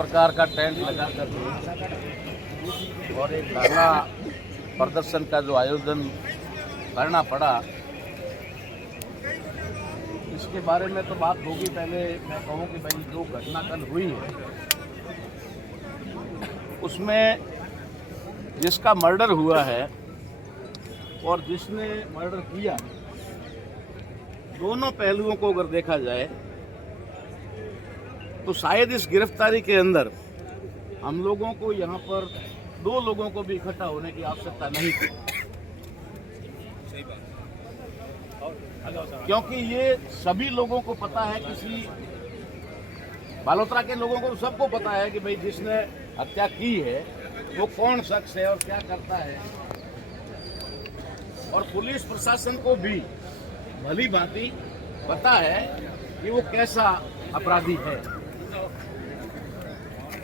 प्रकार का टेंट लगा कर और एक धरना प्रदर्शन का जो आयोजन करना पड़ा, इसके बारे में तो बात होगी। पहले मैं कहूँ कि भाई जो घटना कल हुई है उसमें जिसका मर्डर हुआ है और जिसने मर्डर किया, दोनों पहलुओं को अगर देखा जाए तो शायद इस गिरफ्तारी के अंदर हम लोगों को यहाँ पर दो लोगों को भी इकट्ठा होने की आवश्यकता नहीं थी, क्योंकि ये सभी लोगों को पता है, किसी बालोतरा के लोगों को सबको पता है कि भाई जिसने हत्या की है वो कौन शख्स है और क्या करता है। और पुलिस प्रशासन को भी भली भांति पता है कि वो कैसा अपराधी है।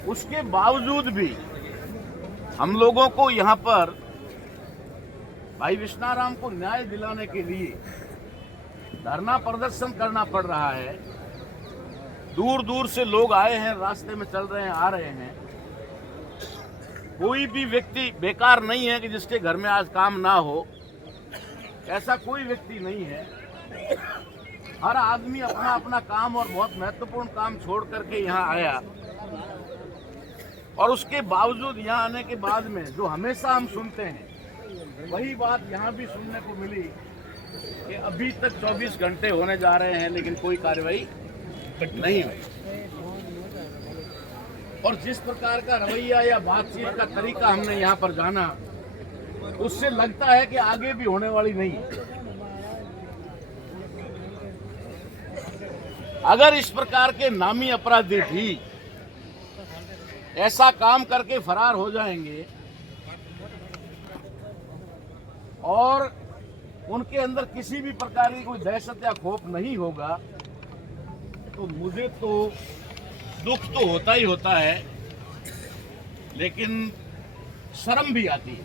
उसके बावजूद भी हम लोगों को यहाँ पर भाई विश्नाराम को न्याय दिलाने के लिए धरना प्रदर्शन करना पड़ रहा है। दूर दूर से लोग आए हैं, रास्ते में चल रहे हैं, आ रहे हैं। कोई भी व्यक्ति बेकार नहीं है कि जिसके घर में आज काम ना हो, ऐसा कोई व्यक्ति नहीं है। हर आदमी अपना अपना काम और बहुत महत्वपूर्ण काम छोड़ करके यहाँ आया, और उसके बावजूद यहाँ आने के बाद में जो हमेशा हम सुनते हैं वही बात यहाँ भी सुनने को मिली कि अभी तक 24 घंटे होने जा रहे हैं लेकिन कोई कार्रवाई नहीं हुई। और जिस प्रकार का रवैया या बातचीत का तरीका हमने यहाँ पर जाना, उससे लगता है कि आगे भी होने वाली नहीं है। अगर इस प्रकार के नामी अपराधी भी ऐसा काम करके फरार हो जाएंगे और उनके अंदर किसी भी प्रकार की कोई दहशत या खौफ नहीं होगा, तो मुझे तो दुख तो होता ही होता है, लेकिन शर्म भी आती है।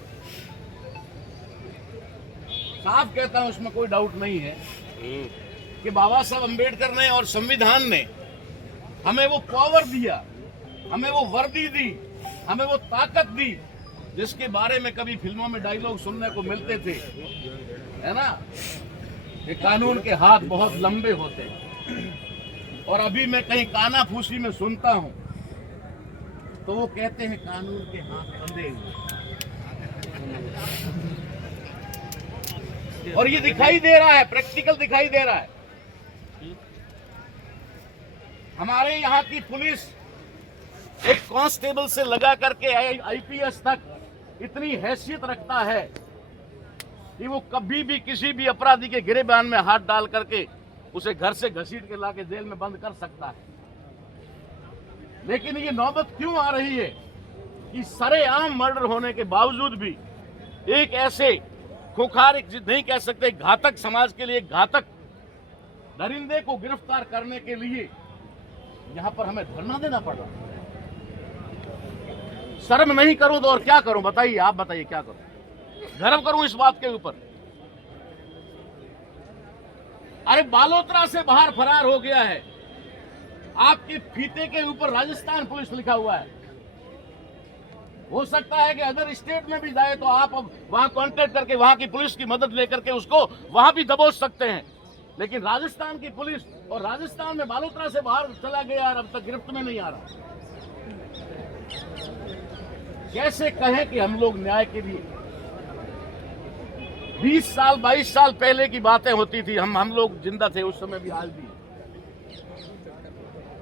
साफ कहता हूं, उसमें कोई डाउट नहीं है कि बाबा साहब अम्बेडकर ने और संविधान ने हमें वो पावर दिया, हमें वो वर्दी दी, हमें वो ताकत दी जिसके बारे में कभी फिल्मों में डायलॉग सुनने को मिलते थे, है ना, कि कानून के हाथ बहुत लंबे होते हैं। और अभी मैं कहीं काना फूसी में सुनता हूं तो वो कहते हैं कानून के हाथ बंधे हुए। और ये दिखाई दे रहा है, प्रैक्टिकल दिखाई दे रहा है। हमारे यहाँ की पुलिस एक कांस्टेबल से लगा करके आईपीएस तक इतनी हैसियत रखता है कि वो कभी भी किसी भी अपराधी के गिरेबान में हाथ डाल करके उसे घर से घसीट के लाके जेल में बंद कर सकता है। लेकिन ये नौबत क्यों आ रही है कि सरेआम मर्डर होने के बावजूद भी एक ऐसे खुखार, नहीं कह सकते घातक, समाज के लिए घातक दरिंदे को गिरफ्तार करने के लिए यहां पर हमें धरना देना पड़ रहा है। शर्म नहीं करूं तो और क्या करूं? बताइए, आप बताइए क्या करूं? गर्व करूं इस बात के ऊपर? अरे बालोतरा से बाहर फरार हो गया है, आपके फीते के ऊपर राजस्थान पुलिस लिखा हुआ है। हो सकता है कि अदर स्टेट में भी जाए तो आप अब वहां कांटेक्ट करके वहां की पुलिस की मदद लेकर के उसको वहां भी दबोच सकते हैं। लेकिन राजस्थान की पुलिस, और राजस्थान में बालोतरा से बाहर चला गया और अब तक गिरफ्त में नहीं आ रहा। कैसे कहें कि हम लोग न्याय के लिए 20 साल 22 साल पहले की बातें होती थी, हम लोग जिंदा थे उस समय भी, आज भी।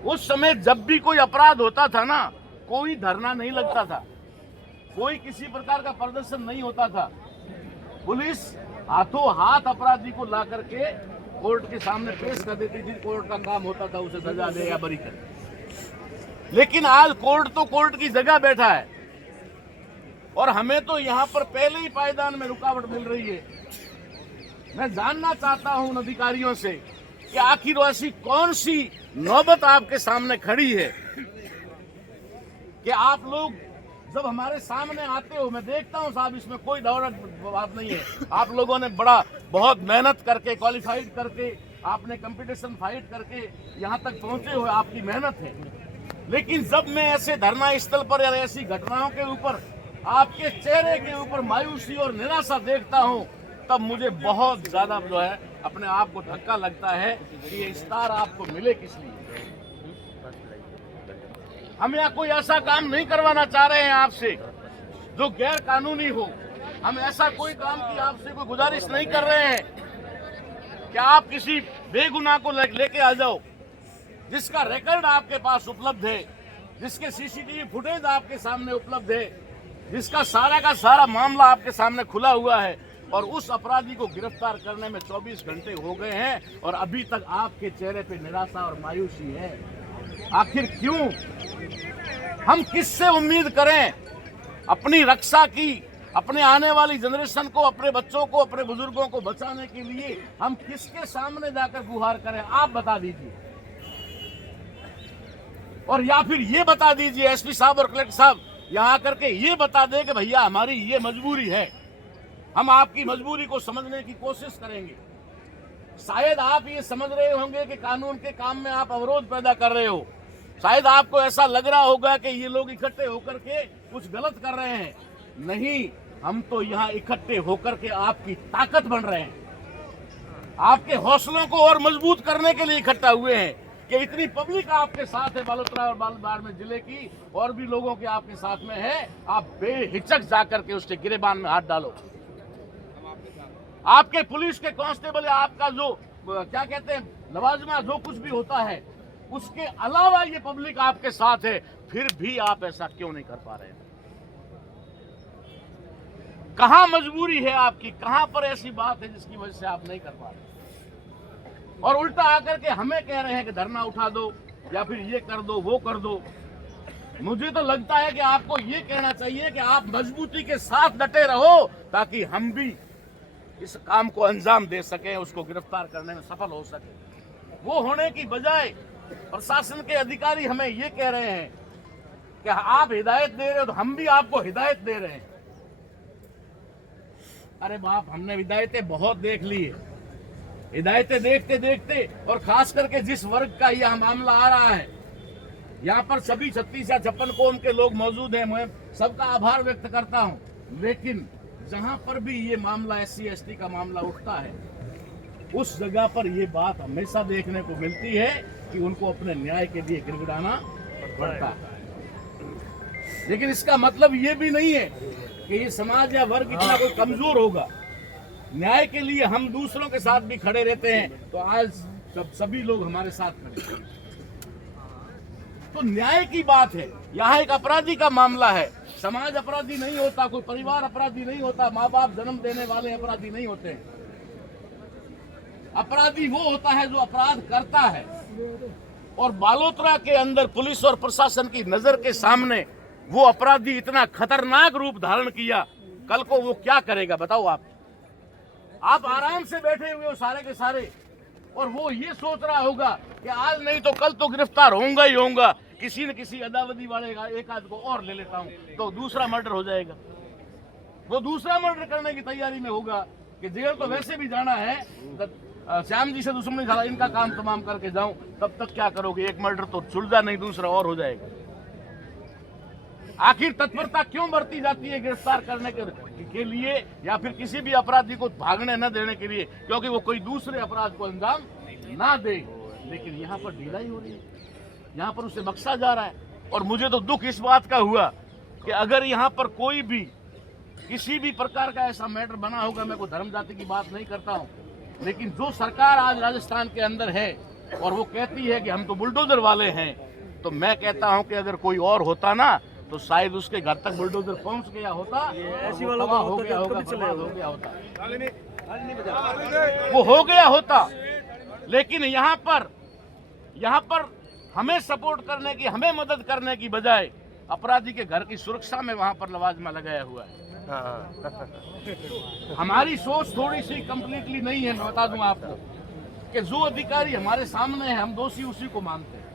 उस समय जब भी कोई अपराध होता था ना, कोई धरना नहीं लगता था, कोई किसी प्रकार का प्रदर्शन नहीं होता था। पुलिस हाथों हाथ अपराधी को ला करके कोर्ट के सामने पेश कर देती थी। कोर्ट का काम होता था उसे सजा दे या बरी कर। लेकिन आज कोर्ट तो कोर्ट की जगह बैठा है और हमें तो यहाँ पर पहले ही पायदान में रुकावट मिल रही है। मैं जानना चाहता हूं उन अधिकारियों से कि आखिर ऐसी कौन सी नौबत आपके सामने खड़ी है कि आप लोग जब हमारे सामने आते हो, मैं देखता हूं साहब, इसमें कोई डाउट बात नहीं है, आप लोगों ने बहुत मेहनत करके, क्वालिफाइड करके, आपने कंपटीशन फाइट करके यहाँ तक पहुंचे हो, आपकी मेहनत है। लेकिन जब मैं ऐसे धरना स्थल पर या ऐसी घटनाओं के ऊपर आपके चेहरे के ऊपर मायूसी और निराशा देखता हूं, तब मुझे बहुत ज्यादा जो है अपने आप को धक्का लगता है कि ये स्टार आपको मिले किस लिए। हम यहाँ कोई ऐसा काम नहीं करवाना चाह रहे हैं आपसे जो गैर कानूनी हो। हम ऐसा कोई काम की आपसे कोई गुजारिश नहीं कर रहे हैं कि आप किसी बेगुनाह को लेके आ जाओ, जिसका रिकॉर्ड आपके पास उपलब्ध है, जिसके सीसीटीवी फुटेज आपके सामने उपलब्ध है, जिसका सारा का सारा मामला आपके सामने खुला हुआ है, और उस अपराधी को गिरफ्तार करने में 24 घंटे हो गए हैं और अभी तक आपके चेहरे पे निराशा और मायूसी है। आखिर क्यों? हम किससे उम्मीद करें अपनी रक्षा की? अपने आने वाली जनरेशन को, अपने बच्चों को, अपने बुजुर्गों को बचाने के लिए हम किसके सामने जाकर गुहार करें? आप बता दीजिए। और या फिर ये बता दीजिए एसपी साहब और कलेक्टर साहब यहाँ आकर के ये बता दें कि भैया हमारी ये मजबूरी है, हम आपकी मजबूरी को समझने की कोशिश करेंगे। शायद आप ये समझ रहे होंगे कि कानून के काम में आप अवरोध पैदा कर रहे हो, शायद आपको ऐसा लग रहा होगा कि ये लोग इकट्ठे होकर के कुछ गलत कर रहे हैं। नहीं, हम तो यहाँ इकट्ठे होकर के आपकी ताकत बन रहे हैं, आपके हौसलों को और मजबूत करने के लिए इकट्ठा हुए हैं कि इतनी पब्लिक आपके साथ है, बालोतरा और बाड़मेर जिले की और भी लोगों के आपके साथ में है। आप बेहिचक जाकर के उसके गिरेबान में हाथ डालो। आपके पुलिस के कांस्टेबल या आपका जो क्या कहते हैं लवाजमा जो कुछ भी होता है, उसके अलावा ये पब्लिक आपके साथ है, फिर भी आप ऐसा क्यों नहीं कर पा रहे हैं? कहां मजबूरी है आपकी? कहां पर ऐसी बात है जिसकी वजह से आप नहीं कर पा रहे? और उल्टा आकर के हमें कह रहे हैं कि धरना उठा दो या फिर ये कर दो वो कर दो। मुझे तो लगता है कि आपको ये कहना चाहिए कि आप मजबूती के साथ डटे रहो ताकि हम भी इस काम को अंजाम दे सकें, उसको गिरफ्तार करने में सफल हो सके। वो होने की बजाय प्रशासन के अधिकारी हमें ये कह रहे हैं कि आप हिदायत दे रहे हो तो हम भी आपको हिदायत दे रहे हैं। अरे बाप, हमने हिदायतें बहुत देख ली है। हिदायतें देखते देखते और खास करके जिस वर्ग का यह मामला आ रहा है, यहाँ पर सभी 36 या 56 कौम के लोग मौजूद हैं, मैं सबका आभार व्यक्त करता हूँ। लेकिन जहाँ पर भी ये मामला SC ST का मामला उठता है, उस जगह पर ये बात हमेशा देखने को मिलती है कि उनको अपने न्याय के लिए गिड़गिड़ाना पड़ता है। लेकिन इसका मतलब ये भी नहीं है कि ये समाज या वर्ग इतना कोई कमजोर होगा। न्याय के लिए हम दूसरों के साथ भी खड़े रहते हैं, तो आज जब सभी लोग हमारे साथ खड़े हैं तो न्याय की बात है। यहाँ एक अपराधी का मामला है, समाज अपराधी नहीं होता, कोई परिवार अपराधी नहीं होता, माँ बाप जन्म देने वाले अपराधी नहीं होते। अपराधी वो होता है जो अपराध करता है। और बालोतरा के अंदर पुलिस और प्रशासन की नजर के सामने वो अपराधी इतना खतरनाक रूप धारण किया, कल को वो क्या करेगा बताओ आप आराम से बैठे हुए हो सारे के सारे, और वो ये सोच रहा होगा कि आज नहीं तो कल तो गिरफ्तार होऊंगा ही होऊंगा, किसी न किसी अदावती वाले का एक आध को और ले लेता हूं तो दूसरा मर्डर हो जाएगा। वो दूसरा मर्डर करने की तैयारी में होगा कि जेल तो वैसे भी जाना है, श्याम जी से दुश्मनी झाला, इनका काम तमाम करके जाऊं, तब तक क्या करोगे? एक मर्डर तो सुलझा नहीं, दूसरा और हो जाएगा। आखिर तत्परता क्यों बरती जाती है गिरफ्तार करने के लिए या फिर किसी भी अपराधी को भागने न देने के लिए? क्योंकि वो कोई दूसरे अपराध को अंजाम ना दे। लेकिन यहाँ पर ढिलाई हो रही है, यहाँ पर उसे बख्शा जा रहा है। और मुझे तो दुख इस बात का हुआ कि अगर यहाँ पर कोई भी किसी भी प्रकार का ऐसा मैटर बना होगा, मैं कोई धर्म जाति की बात नहीं करता हूँ, लेकिन जो सरकार आज राजस्थान के अंदर है और वो कहती है कि हम तो बुलडोजर वाले हैं, तो मैं कहता हूँ कि अगर कोई और होता ना तो शायद उसके घर तक बुलडोजर पहुंच गया होता, ऐसी वाला हो गया होगा, बर्बाद हो गया होता, वो हो गया होता। लेकिन यहाँ पर हमें सपोर्ट करने की, हमें मदद करने की बजाय अपराधी के घर की सुरक्षा में वहां पर लवाजमा लगाया हुआ है। हमारी सोच थोड़ी सी कंप्लीटली नहीं है। मैं बता दूं आपको कि जो अधिकारी हमारे सामने है, हम दोषी उसी को मानते हैं।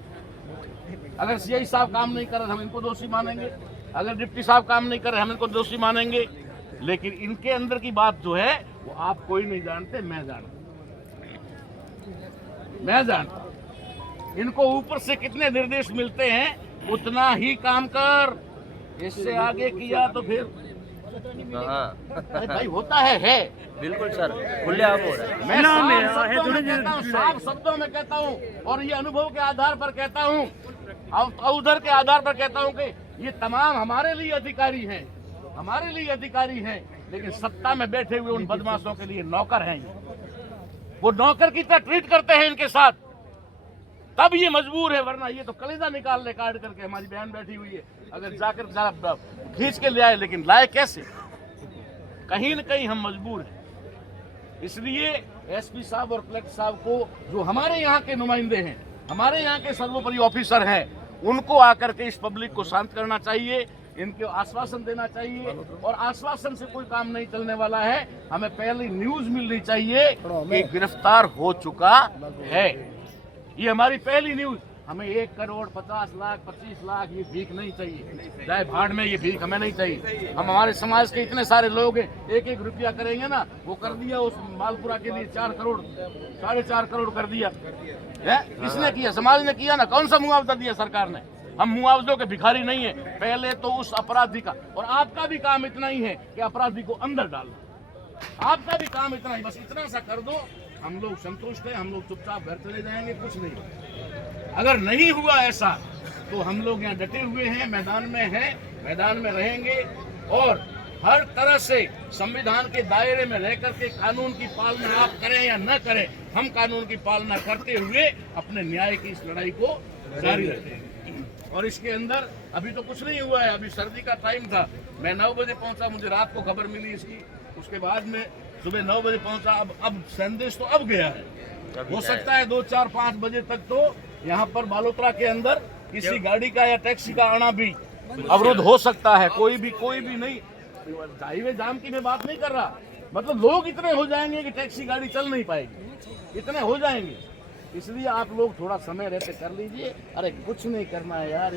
अगर CI साहब काम नहीं कर रहे हम इनको दोषी मानेंगे, अगर डिप्टी साहब काम नहीं कर रहे हम इनको दोषी मानेंगे। लेकिन इनके अंदर की बात जो है वो आप कोई नहीं जानते, मैं जानता। इनको ऊपर से कितने निर्देश मिलते हैं उतना ही काम कर, इससे आगे किया तो फिर अरे भाई होता है बिल्कुल सर, खुलेआम हो रहा है। मैं साफ शब्दों में कहता हूँ और ये अनुभव के आधार पर कहता हूँ, उधर के आधार पर कहता हूँ कि ये तमाम हमारे लिए अधिकारी हैं, लेकिन सत्ता में बैठे हुए उन बदमाशों के लिए नौकर हैं। वो नौकर की तरह ट्रीट करते हैं इनके साथ, तब ये मजबूर है, वरना ये तो कलेजा निकाल ले काट करके। हमारी बहन बैठी हुई है, अगर जाकर खींच के ले आए, लेकिन लाए कैसे? कहीं न कहीं हम मजबूर हैं। इसलिए एसपी साहब और कलेक्टर साहब को, जो हमारे यहाँ के नुमाइंदे हैं, हमारे यहाँ के सर्वोपरि ऑफिसर हैं, उनको आकर के इस पब्लिक को शांत करना चाहिए, इनको आश्वासन देना चाहिए। और आश्वासन से कोई काम नहीं चलने वाला है। हमें पहले न्यूज मिलनी चाहिए कि गिरफ्तार हो चुका है। ये हमारी पहली न्यूज। हमें 1 करोड़ 50 लाख 25 लाख ये भीख नहीं चाहिए, जाए भाड़ में, ये भीख हमें नहीं चाहिए। हम हमारे समाज के इतने सारे लोग हैं, 1-1 रुपया करेंगे ना, वो कर दिया उस मालपुरा के लिए 4 करोड़ 4.5 करोड़ कर दिया है। किसने किया? समाज ने किया ना। कौन सा मुआवजा दिया सरकार ने? हम मुआवजों के भिखारी नहीं है। पहले तो उस अपराधी का, और आपका भी काम इतना ही है कि अपराधी को अंदर डालना। आपका भी काम इतना ही, बस इतना सा कर दो, हम लोग संतुष्ट हैं, हम लोग चुपचाप घर चले जाएंगे, कुछ नहीं। अगर नहीं हुआ ऐसा तो हम लोग यहाँ डटे हुए हैं, मैदान में रहेंगे और हर तरह से संविधान के दायरे में रह करके कानून की पालना आप करें या न करें, हम कानून की पालना करते हुए अपने न्याय की इस लड़ाई को जारी रखेंगे। और इसके अंदर अभी तो कुछ नहीं हुआ है, अभी सर्दी का टाइम था, मैं 9 बजे पहुंचा, मुझे रात को खबर मिली इसकी, उसके बाद में सुबह 9 बजे पहुंचा। अब संदेश तो अब गया है, हो सकता है 2, 4, 5 बजे तक तो यहाँ पर बालोतरा के अंदर किसी गाड़ी का या टैक्सी का आना भी अवरुद्ध हो सकता है। कोई भी नहीं, हाईवे जाम की मैं बात नहीं कर रहा, मतलब लोग इतने हो जाएंगे कि टैक्सी गाड़ी चल नहीं पाएगी, इतने हो जाएंगे। इसलिए आप लोग थोड़ा समय रहते कर लीजिए। अरे कुछ नहीं करना है यार,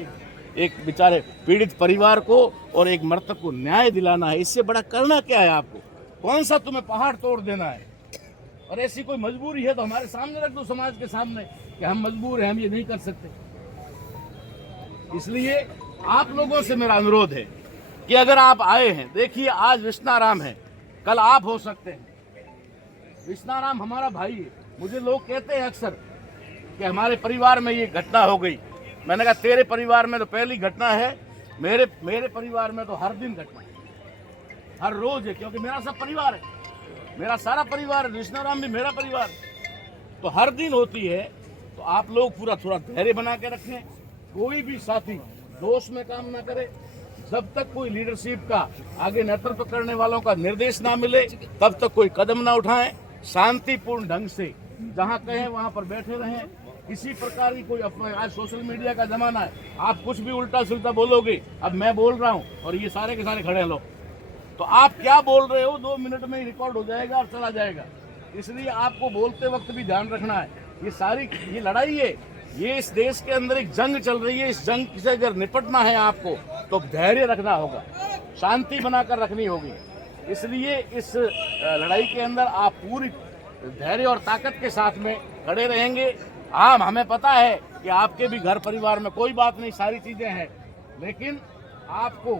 एक बेचारे पीड़ित परिवार को और एक मृतक को न्याय दिलाना है, इससे बड़ा करना क्या है आपको? कौन सा तुम्हें पहाड़ तोड़ देना है? और ऐसी कोई मजबूरी है तो हमारे सामने रख दो, समाज के सामने, कि हम मजबूर हैं, हम ये नहीं कर सकते। इसलिए आप लोगों से मेरा अनुरोध है कि अगर आप आए हैं, देखिए आज विष्णाराम है, कल आप हो सकते हैं। विष्णाराम हमारा भाई है। मुझे लोग कहते हैं अक्सर कि हमारे परिवार में ये घटना हो गई। मैंने कहा तेरे परिवार में तो पहली घटना है, मेरे परिवार में तो हर दिन घटना है, हर रोज है, क्योंकि मेरा सब परिवार है, मेरा सारा परिवार है, विष्णाराम भी मेरा परिवार, तो हर दिन होती है। तो आप लोग पूरा थोड़ा धैर्य बना के रखें, कोई भी साथी दोष में काम ना करे। जब तक कोई लीडरशिप का, आगे नेतृत्व करने वालों का निर्देश ना मिले, तब तक कोई कदम ना उठाएं। शांतिपूर्ण ढंग से जहां कहें वहां पर बैठे रहें। किसी प्रकार की कोई अफवाह, आज सोशल मीडिया का जमाना है, आप कुछ भी उल्टा सुल्टा बोलोगे। अब मैं बोल रहा हूं और ये सारे के सारे खड़े हैं लोग, तो आप क्या बोल रहे हो 2 मिनट में ही रिकॉर्ड हो जाएगा और चला जाएगा। इसलिए आपको बोलते वक्त भी ध्यान रखना है। ये लड़ाई है, ये इस देश के अंदर एक जंग चल रही है। इस जंग से अगर निपटना है आपको तो धैर्य रखना होगा, शांति बनाकर रखनी होगी। इसलिए इस लड़ाई के अंदर आप पूरी धैर्य और ताकत के साथ में खड़े रहेंगे। हमें पता है कि आपके भी घर परिवार में कोई बात नहीं, सारी चीजें हैं, लेकिन आपको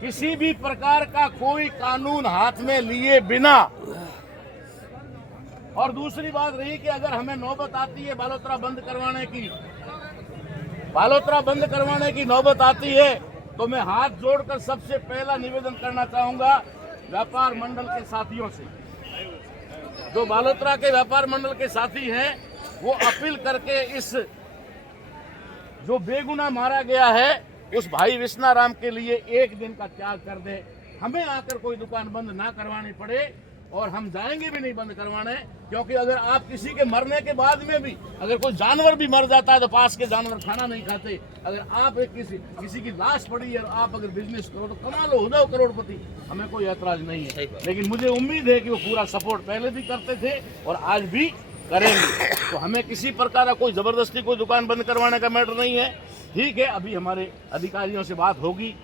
किसी भी प्रकार का कोई कानून हाथ में लिए बिना, और दूसरी बात रही कि अगर हमें नौबत आती है बालोतरा बंद करवाने की नौबत आती है, तो मैं हाथ जोड़कर सबसे पहला निवेदन करना चाहूंगा व्यापार मंडल के साथियों से। जो बालोतरा के व्यापार मंडल के साथी हैं, वो अपील करके इस जो बेगुनाह मारा गया है उस भाई विष्णाराम के लिए 1 दिन का त्याग कर दे। हमें आकर कोई दुकान बंद ना करवानी पड़े, और हम जाएंगे भी नहीं बंद करवाने। क्योंकि अगर आप किसी के मरने के बाद में भी अगर कोई जानवर भी मर जाता है तो पास के जानवर खाना नहीं खाते। अगर आप किसी की लाश पड़ी है और आप अगर बिजनेस करो तो कमा लो, हो जाओ करोड़पति, हमें कोई ऐतराज नहीं है। लेकिन मुझे उम्मीद है कि वो पूरा सपोर्ट पहले भी करते थे और आज भी करेंगे। तो हमें किसी प्रकार का कोई जबरदस्ती कोई दुकान बंद करवाने का मैटर नहीं है। ठीक है, अभी हमारे अधिकारियों से बात होगी,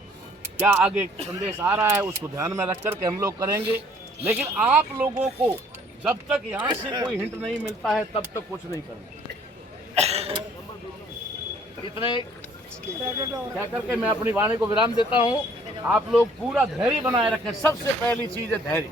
क्या आगे संदेश आ रहा है उसको ध्यान में रख करके हम लोग करेंगे। लेकिन आप लोगों को जब तक यहाँ से कोई हिंट नहीं मिलता है तब तक कुछ नहीं करना। इतने क्या करके मैं अपनी वाणी को विराम देता हूँ। आप लोग पूरा धैर्य बनाए रखें, सबसे पहली चीज है धैर्य।